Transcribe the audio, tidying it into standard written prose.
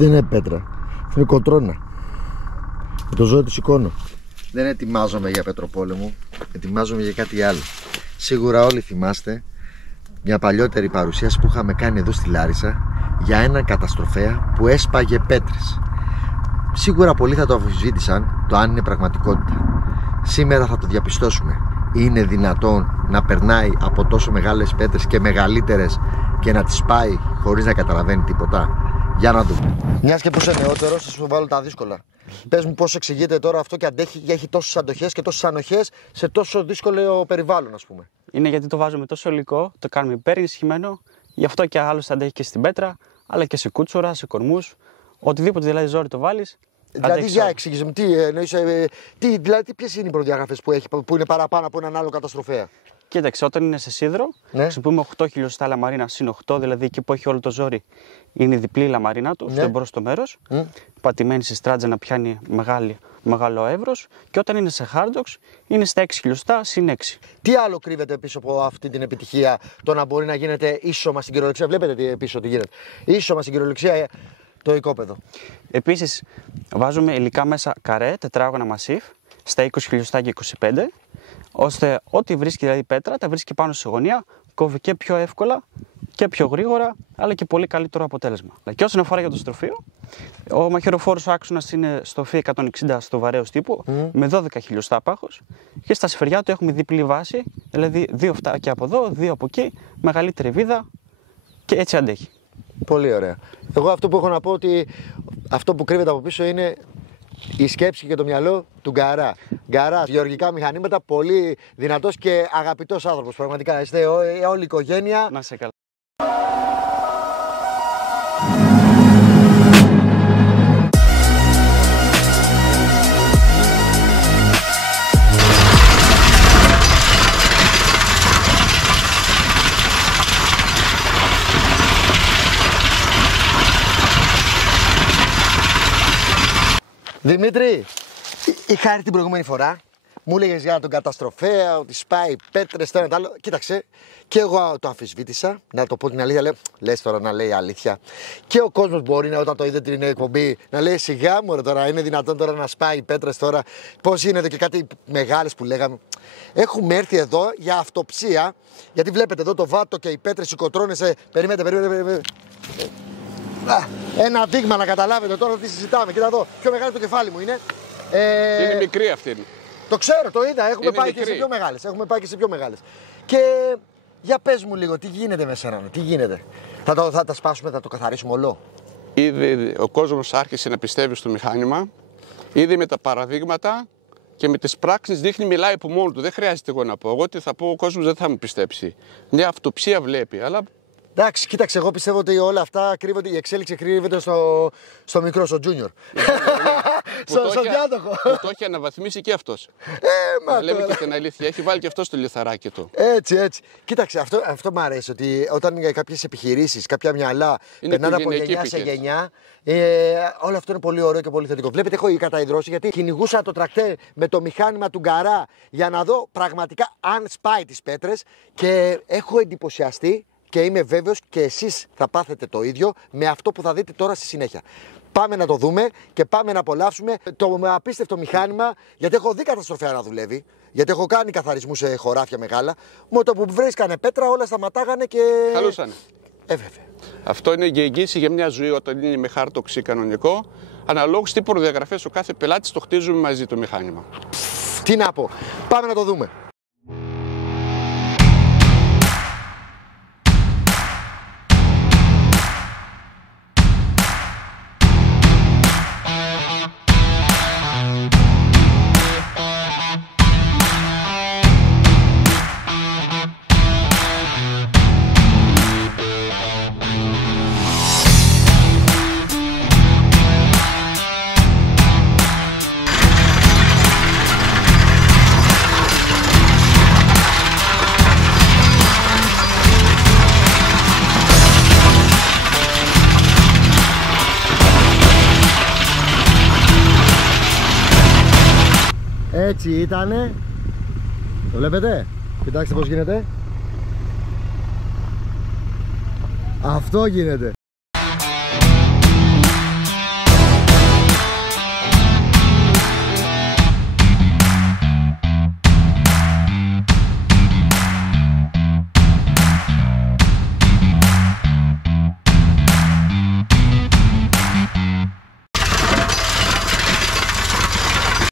δεν είναι πέτρα. Αυτό είναι κοτρώνα. Με το ζώο του σηκώνω. Δεν ετοιμάζομαι για πετροπόλεμο. Ετοιμάζομαι για κάτι άλλο. Σίγουρα όλοι θυμάστε μια παλιότερη παρουσίαση που είχαμε κάνει εδώ στη Λάρισα για έναν καταστροφέα που έσπαγε πέτρες. Σίγουρα πολλοί θα το αμφισβήτησαν το αν είναι πραγματικότητα. Σήμερα θα το διαπιστώσουμε. Είναι δυνατόν να περνάει από τόσο μεγάλες πέτρες και μεγαλύτερες και να τις πάει χωρίς να καταλαβαίνει τίποτα? Για να δούμε. Μιας και που είσαι νεότερος, θα σου βάλω τα δύσκολα. Πες μου πώς εξηγείται τώρα αυτό και αντέχει, έχει τόσες αντοχές και τόσες ανοχές σε τόσο δύσκολο περιβάλλον, ας πούμε? Είναι γιατί το βάζουμε τόσο υλικό, το κάνουμε υπερενισχυμένο, γι' αυτό και άλλος αντέχει και στην πέτρα, αλλά και σε κούτσορα, σε κορμούς, οτιδήποτε δηλαδή ζόρι το βάλεις. Δηλαδή, για εξήγησε μου, δηλαδή, ποιες είναι οι προδιαγραφές που έχει, που είναι παραπάνω από έναν άλλο καταστροφέα? Κοίταξε, όταν είναι σε σίδερο, χρησιμοποιούμε 8 χιλιοστά λαμαρίνα συν 8, δηλαδή εκεί που έχει όλο το ζόρι είναι η διπλή λαμαρίνα του, στο εμπρόστο μέρος, πατημένη στη στράτζα να πιάνει μεγάλο εύρος, και όταν είναι σε χάρντοξ είναι στα 6 χιλιοστά συν 6. Τι άλλο κρύβεται πίσω από αυτή την επιτυχία, το να μπορεί να γίνεται ίσωμα στην κυριολεξία? Βλέπετε πίσω τι γίνεται. Ίσωμα στην κυριολεξία το οικόπεδο. Επίσης, βάζουμε υλικά μέσα καρέ, τετράγωνα μασίφ, στα 20 χιλιοστά και 25, ώστε ό,τι βρίσκει δηλαδή πέτρα, τα βρίσκει πάνω σε γωνία, κόβει και πιο εύκολα και πιο γρήγορα, αλλά και πολύ καλύτερο αποτέλεσμα. Και όσον αφορά για το στροφείο, ο μαχαιροφόρος άξονας είναι στοφή 160 στο βαρέως τύπου, με 12 χιλιοστά πάχος, και στα σφαιριά του έχουμε διπλή βάση, δηλαδή 2 φτάκια από εδώ, 2 από εκεί, μεγαλύτερη βίδα, και έτσι αντέχει. Πολύ ωραία. Εγώ αυτό που έχω να πω, ότι αυτό που κρύβεται από πίσω είναι η σκέψη και το μυαλό του Γκαρά. Γκαρά, γεωργικά μηχανήματα, πολύ δυνατός και αγαπητός άνθρωπος. Πραγματικά είστε όλη η οικογένεια. Να σε καλά. Δημήτρη, είχα έρθει την προηγούμενη φορά, μου έλεγες για τον καταστροφέα, ότι σπάει πέτρες, το ένα το άλλο. Κοίταξε, και εγώ το αμφισβήτησα, να το πω την αλήθεια, λέω, λες τώρα να λέει αλήθεια. Και ο κόσμος μπορεί όταν το είδε την εκπομπή να λέει σιγά μωρέ τώρα, είναι δυνατόν τώρα να σπάει πέτρες τώρα? Πώς γίνεται? Και κάτι μεγάλες που λέγαμε. Έχουμε έρθει εδώ για αυτοψία, γιατί βλέπετε εδώ το βάτο και οι πέτρες σηκωτρώνεσαι. Περιμένετε. Ένα δείγμα να καταλάβετε τώρα τι συζητάμε. Κοίτα εδώ, πιο μεγάλο το κεφάλι μου είναι. Είναι μικρή αυτή. Το ξέρω, το είδα. Έχουμε πάει μικρή. Και σε πιο μεγάλες. Και για πες μου λίγο, τι γίνεται με σένα, τι γίνεται? Θα τα σπάσουμε, θα το καθαρίσουμε όλο? Ήδη ο κόσμος άρχισε να πιστεύει στο μηχάνημα. Ήδη με τα παραδείγματα και με τις πράξεις δείχνει, μιλάει από μόνο του. Δεν χρειάζεται εγώ να πω. Εγώ τι θα πω, ο κόσμος δεν θα μου πιστέψει. Μια αυτοψία βλέπει, αλλά. Εντάξει, κοίταξε, εγώ πιστεύω ότι όλα αυτά κρύβονται, η εξέλιξη κρύβεται στο μικρό, στο junior. Στο διάδοχο. Που το έχει αναβαθμίσει και αυτός. Να λέμε και την αλήθεια, έχει βάλει και αυτό το λιθαράκι του. Έτσι. Κοίταξε, αυτό μου αρέσει, ότι όταν κάποιες επιχειρήσεις, κάποια μυαλά περνάνε από γενιά σε γενιά, όλο αυτό είναι πολύ ωραίο και πολύ θετικό. Βλέπετε, έχω καταϊδρώσει, γιατί κυνηγούσα το τρακτέρ με το μηχάνημα του Γκαρά για να δω πραγματικά αν σπάει τις πέτρες, και έχω εντυπωσιαστεί. Και είμαι βέβαιος και εσείς θα πάθετε το ίδιο με αυτό που θα δείτε τώρα στη συνέχεια. Πάμε να το δούμε και πάμε να απολαύσουμε το απίστευτο μηχάνημα, γιατί έχω δει καταστροφέα να δουλεύει. Γιατί έχω κάνει καθαρισμού σε χωράφια μεγάλα. Με το που βρίσκανε πέτρα, όλα σταματάγανε και. Χαλούσανε. Βέβαια. Αυτό είναι και εγγύηση για μια ζωή όταν είναι με χάρτοξη κανονικό. Αναλόγως τι προδιαγραφές ο κάθε πελάτης, το χτίζουμε μαζί το μηχάνημα. Τι να πω. Πάμε να το δούμε. Έτσι ήτανε. Το βλέπετε? Κοιτάξτε πώς γίνεται. Αυτό γίνεται.